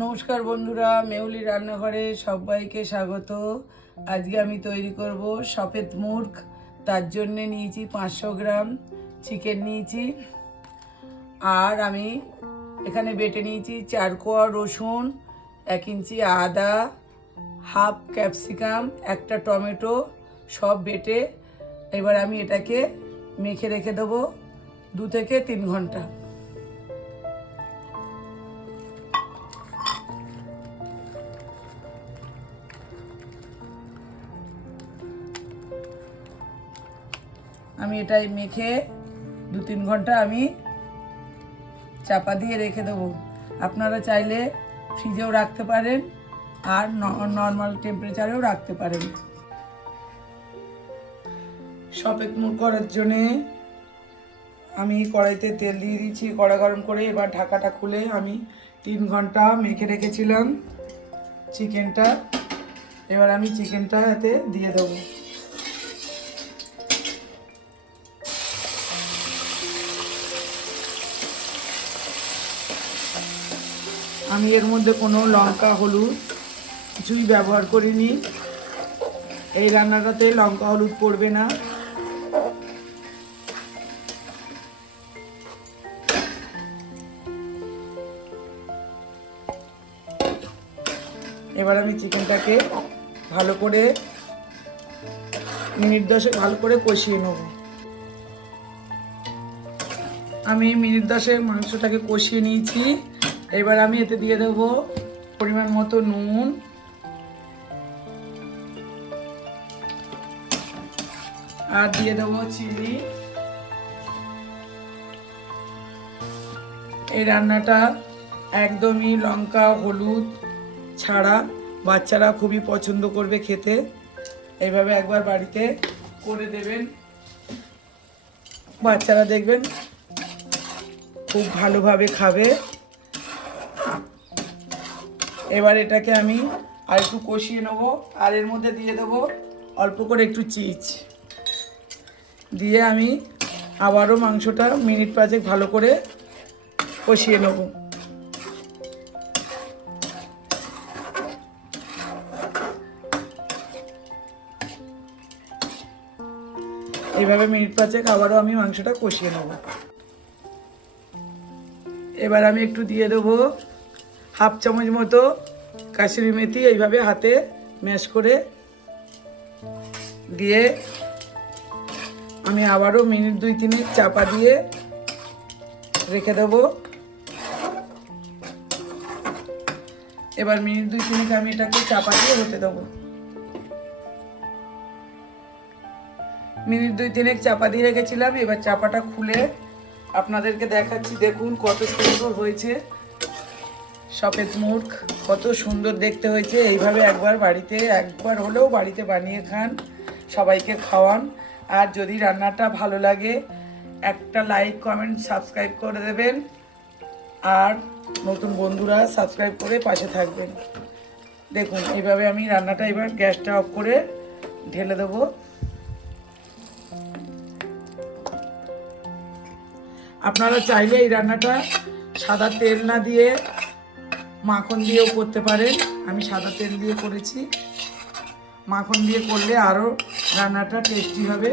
নমস্কার বন্ধুরা, মেহুলি রান্নাঘরে সবাইকে স্বাগত। আজকে আমি তৈরি করব সফেদ মুরগ। তার জন্য নিয়েছি 500 গ্রাম চিকেন নিয়েছি, আর আমি এখানে বেটে নিয়েছি 4 কোয়া রসুন, 1 ইঞ্চি আদা, হাফ ক্যাপসিকাম, একটা টমেটো, সব বেটে এবার আমি এটাকে মেখে রেখে দেবো 2 থেকে 3 ঘন্টা। আমি এটাই মেখে 2-3 ঘন্টা আমি চাপা দিয়ে রেখে দেবো। আপনারা চাইলে ফ্রিজেও রাখতে পারেন আর নর্মাল টেম্পারেচারেও রাখতে পারেন। সফেদ মুরগ করার জন্যে আমি কড়াইতে তেল দিয়ে দিয়েছি, কড়া গরম করে এবার ঢাকাটা খুলে আমি 3 ঘন্টা মেখে রেখেছিলাম চিকেনটা। এবার আমি চিকেনটা এতে দিয়ে দেবো। আমি এর মধ্যে কোনো লঙ্কা হলুদ কিছুই ব্যবহার করিনি। এই রান্নাটাতে লঙ্কা হলুদ পড়বে না। এবার আমি চিকেনটাকে ভালো করে মিনিট 10 ভালো করে কষিয়ে নেব। আমি মিনিট 10 মাংসটাকে কষিয়ে নিয়েছি। এবার আমি এতে দিয়ে দেব পরিমাণ মতো নুন, আর দিয়ে দেবো চিনি। এই রান্নাটা একদমই লঙ্কা হলুদ ছাড়া, বাচ্চারা খুবই পছন্দ করবে খেতে। এইভাবে একবার বাড়িতে করে দেবেন, বাচ্চারা দেখবেন খুব ভালোভাবে খাবে। এবার এটাকে আমি আর একটু কষিয়ে নেবো, আর এর মধ্যে দিয়ে দেবো অল্প করে একটু চিজ দিয়ে আমি আবারও মাংসটা মিনিট 5 ভালো করে কষিয়ে নেব। এইভাবে মিনিট 5 আবারও আমি মাংসটা কষিয়ে নেব। এবার আমি একটু দিয়ে দেবো হাফ চামচ মতো কাসুরি মেথি, এইভাবে হাতে ম্যাশ করে দিয়ে আমি আবারও মিনিট 2-3 চাপা দিয়ে রেখে দেবো। এবার মিনিট 2-3 আমি এটাকে চাপা দিয়ে হতে দেবো। মিনিট 2-3 চাপা দিয়ে রেখেছিলাম। এবার চাপাটা খুলে আপনাদেরকে দেখাচ্ছি। দেখুন কত সুন্দর হয়েছে সফেদ মুরগ, কত সুন্দর দেখতে হয়েছে। এইভাবে একবার হলেও বাড়িতে বানিয়ে খান, সবাইকে খাওয়ান। আর যদি রান্নাটা ভালো লাগে একটা লাইক কমেন্ট সাবস্ক্রাইব করে দেবেন, আর নতুন বন্ধুরা সাবস্ক্রাইব করে পাশে থাকবেন। দেখুন এইভাবে আমি রান্নাটা এবার গ্যাসটা অফ করে ঢেলে দেবো। আপনারা চাইলে এই রান্নাটা সাদা তেল না দিয়ে মাখন দিয়েও করতে পারেন। আমি সাদা তেল দিয়ে করেছি, মাখন দিয়ে করলে আরও রান্নাটা টেস্টি হবে।